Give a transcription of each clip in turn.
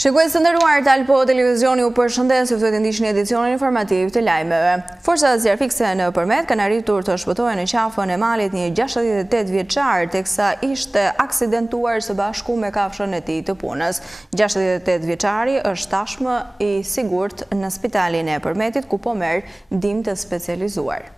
Shikues të nderuar, Talpo Televizioni u përshëndes, ju ftohet të ndiqni edicionin informativ të lajmeve. Forcat zjarfikse në Përmet kanë arritur të shpëtojnë në qafën e malit një 68 vjeçar, teksa ishte aksidentuar së bashku me kafshën e tij të punës. 68 vjeçari është tashmë i sigurt në spitalin e Përmetit, ku po merr ndihmë të specializuar.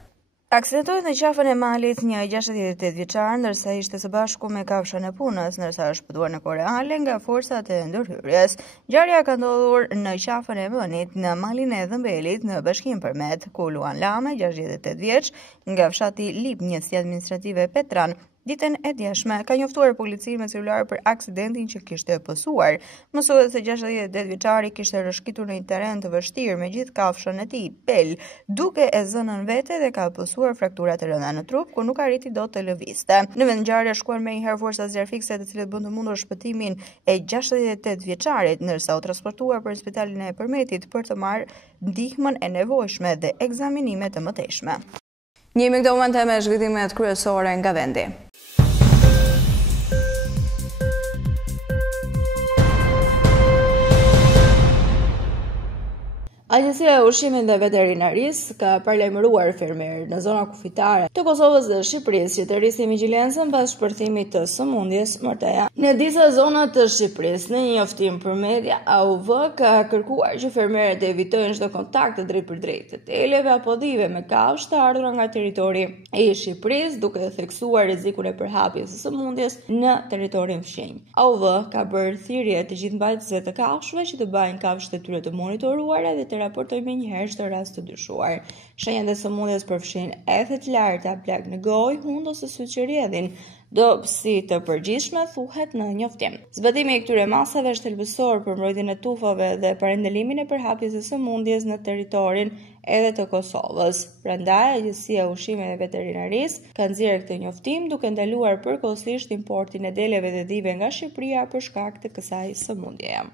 Aksidentoi në qafën e malit një 68 vjeçar, ndërsa ishte së bashku me kafshën e punës, ndërsa është shpëtuar në kohë reale nga forcat e ndërhyrjes. Ngjarja ka ndodhur në qafën e Vënit, në malin e Dhëmbelit, në bashkinë Përmet, ku Luan Lame, 68 vjeç, nga fshati Lipnjësi administrative Petran, ditën e djeshme, ka njoftuar policinë me celular për aksidentin që kishte pësuar. Mësohet se 68 vjeçari kishte rrëshqitur në një terren të vështirë me gjithë kafshën e tij, Pel, duke e zënën vete dhe ka pësuar fraktura të rënda në trup, ku nuk arriti dot të lëvizte. Në vend ngjarje shkuan me njëherë forcat zjarfikse, të cilët bën të mundur shpëtimin e 68 vjeçarit, ndërsa u transportuar për spitalin e Përmetit për të marrë ndihmën e nevojshme dhe ekzaminime të mëtejshme. Njemi këto momente me zhvillimet kryesore nga vendi. Agjencia e Ushqimit dhe Veterinarisë ka paralajmëruar fermerët në zona kufitare të Kosovës dhe Shqipërisë që të rrisin vigjilencën pas shpërthimit të sëmundjes morteja. Në disa zona të Shqipërisë, në një njoftim për media, AUV ka kërkuar që fermerët të evitojnë çdo kontakt të drejt për drejt të televe apo dhive me kafshë të ardhura nga territori i Shqipërisë, duke theksuar rrezikun e përhapjes së sëmundjes në territorin fshinj. AUV ka bërë thirrje të gjithë mbajtësve të kafshëve që të bajnë kafshët e tyre të monitoruara dhe të raportojnë me njëherë çdo rast të dyshuar. Shenjat e sëmundjes përfshin ethe të larta, plagë në gojë, hund ose sy që rrjedhin. Dobësi të përgjithshme thuhet në njoftim. Zbatimi i këtyre masave është thelbësor për mbrojtjen e tufave dhe parandalimin e përhapjes së sëmundjes në territorin edhe të Kosovës. Prandaj, Agjencia e Ushqimit dhe Veterinarisë ka nxjerrë këtë njoftim duke ndaluar përkohësisht importin e deleve dhe dhive nga Shqipëria për shkak të kësaj sëmundjeje.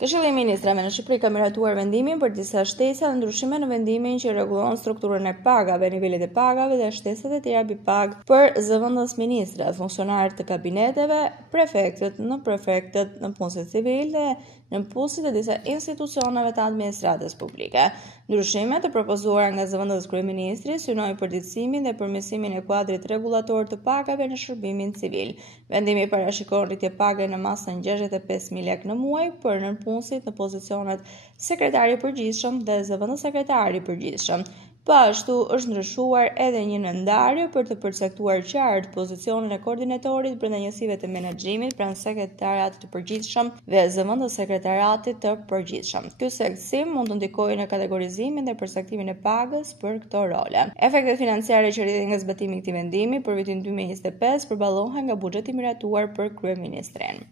Këshilli i Ministrave në Shqipëri ka miratuar vendimin për disa shtesa dhe ndryshime në vendimin që rregullon strukturën e pagave, nivelet e pagave dhe shtesat e tjera mbi pagë për zëvendës ministrat, funksionarët të kabineteve, prefektët, në prefektët, në punësit civil dhe në punësit e disa institucioneve të administratës publike. Ndryshimet e propozuara nga zëvendës kryeministri synojnë përditësimin dhe përmirësimin e kuadrit rregullator të pagave në shërbimin civil. Vendimi parashikon rritje page në masën 65.000 lekë në muaj për nënpunësit në pozicionet sekretari i përgjithshëm dhe zëvendës sekretari i përgjithshëm. Po ashtu është ndryshuar edhe një nëndarje për të përcaktuar qartë pozicionin e koordinatorit brenda njësive të menaxhimit pranë sekretariatit të përgjithshëm dhe zëvendës sekretariatit të përgjithshëm. Ky sektësim mund të ndikojë në kategorizimin dhe përcaktimin e pagës për këto role. Efektet financiare që rritën nga zbatimi i këtij vendimi për vitin 2025 përballohen nga buxheti miratuar për kryeministrin.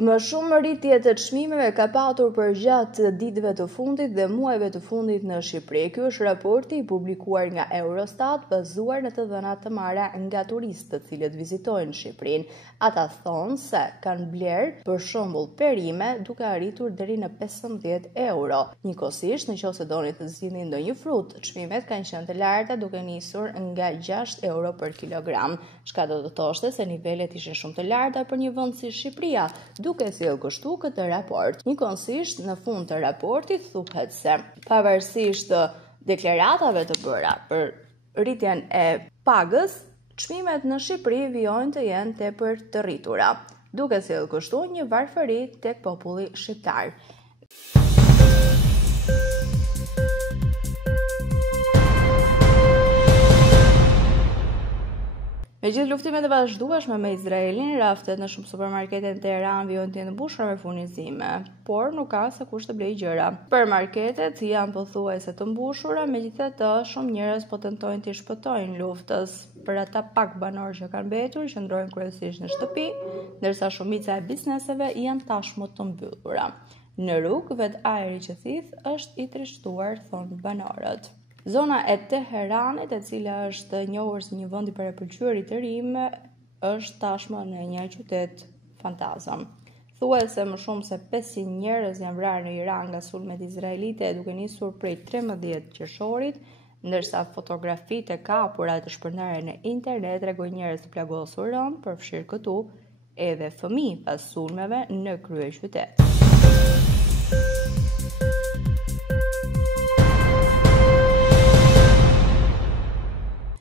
Më shumë rritje të çmimeve ka patur përgjatë ditëve të fundit dhe muajve të fundit në Shqipëri. Ky është raporti i publikuar nga Eurostat bazuar në të dhënat të marra nga turistët të cilët vizitojnë Shqipërinë. Ata thonë se kanë bler për shembull perime duke arritur deri në 15 euro. Njëkohësisht, nëse doni të zgjidhni ndonjë frut, çmimet kanë qenë të larta duke nisur nga 6 euro për kilogram. Çka do të thoshte se nivelet ishin shumë të larta për një vend si Shqipëria, duke sjellë kështu këtë raport. Njëkohësisht, në fund të raportit thuhet se pavarësisht deklaratave të bëra për rritjen e pagës, çmimet në Shqipëri vijojnë të jenë tepër të rritura, duke sjellë kështu një varfëri tek populli shqiptar. Me gjithë luftimet e vazhdueshme me Izraelin, raftet në shumë supermarkete në Teheran vijojnë të jenë mbushura me furnizime, por nuk ka se kush të blejë gjëra. Supermarketet janë pothuajse të mbushura, megjithatë shumë njerëz po tentojnë të shpëtojnë luftës. Për ata pak banorë që kanë mbetur, qëndrojnë kryesisht në shtëpi, ndërsa shumica e bizneseve janë tashmë të mbyllura. Në rrugë vet ajri që thith është i trishtuar, thonë banorët. Zona e Teheranit, e cila është njohur si një vend i parapëlqyer i të rinj, është tashmë në një qytet fantazëm. Thuhet se më shumë se 500 njerëz janë vrarë në Iran nga sulmet izraelite duke nisur prej 13 qershorit, ndërsa fotografitë e kapura të shpërndarë në internet tregojnë njerëz të plagosur rënd, përfshirë këtu edhe fëmijë pas sulmeve në kryeqytet.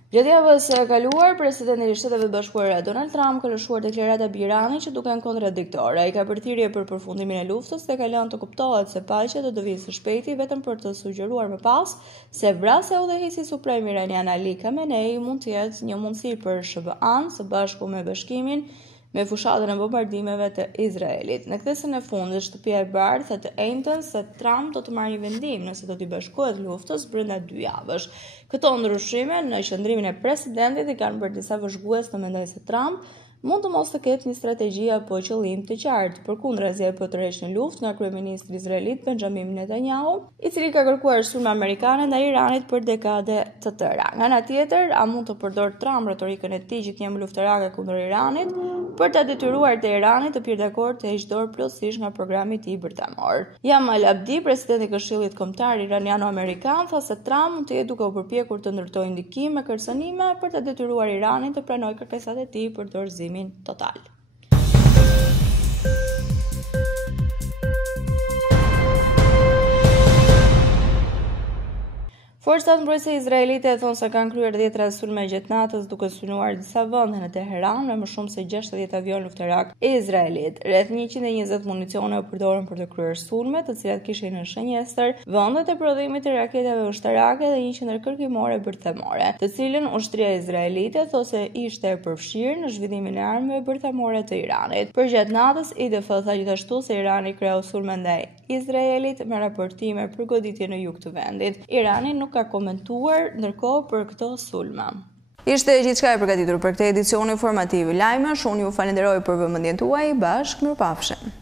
Gjatë javës së kaluar, presidenti i Shteteve të Bashkuara Donald Trump ka lëshuar deklarata mbi Iranin që duken kontradiktore. Ai ka përthirrje për përfundimin e luftës dhe ka lënë të kuptohet se paqja do të vijë së shpejti vetëm për të sugjeruar më pas se vrasja e udhëheqësit suprem iranian Ali Khamenei mund të jetë një mundësi për SBA-n së bashku me Bashkimin me fushatën e bombardimeve të Izraelit. Në ktesën e fundit, Shtëpia e Bardhë tha të njëjtën se Trump do të marrë një vendim nëse do t'i bashkohet luftës brenda 2 javësh. Këto ndryshime në qëndrimin e presidentit i kanë bërë disa vëzhgues të mendojnë se Trump mund të mos të ketë një strategji apo qëllim të qartë. Përkundrazi apo të rresh në luftë nga kryeministri izraelit Benjamin Netanyahu, i cili ka kërkuar sulme amerikane ndaj Iranit për dekade të tëra. Nga ana tjetër, a mund të përdor Trump retorikën e tij që të jemë luftarake kundër Iranit për ta detyruar Teheranin të pirë dakord të heqë dorë plotësisht nga programi i tij bërtamor. Jamal Abdi, presidenti i Këshillit Kombëtar Iraniano-Amerikan, tha se Trump mund të jetë duke u përpjekur të ndërtojë ndikim me kërcënime për ta detyruar Iranin të pranojë kërkesat e tij për dorëzimin total. Forcat mbrojtëse izraelite thonë se kanë kryer 10 sulme gjatë natës duke synuar disa vende në Teheran me më shumë se 60 avion luftarak izraelit. Rreth 120 municione u përdorën për të kryer sulme, të cilat kishin në shënjestër vendet e prodhimit të raketave ushtarake dhe një qendër kërkimore bërthamore, të cilën ushtria izraelite thotë se ishte e përfshirë në zhvillimin e armëve bërthamore të Iranit. Përgjatë natës, IDF tha gjithashtu se Irani kreu sulme ndaj Izraelit me raportime për goditje në jug të vendit. Irani nuk ka komentuar ndërkohë për këto sulme. Ishte gjithçka e përgatitur për këtë edicion informativ i lajmesh. Unë ju falenderoj për vëmendjen tuaj. Bashkë mirupafshim.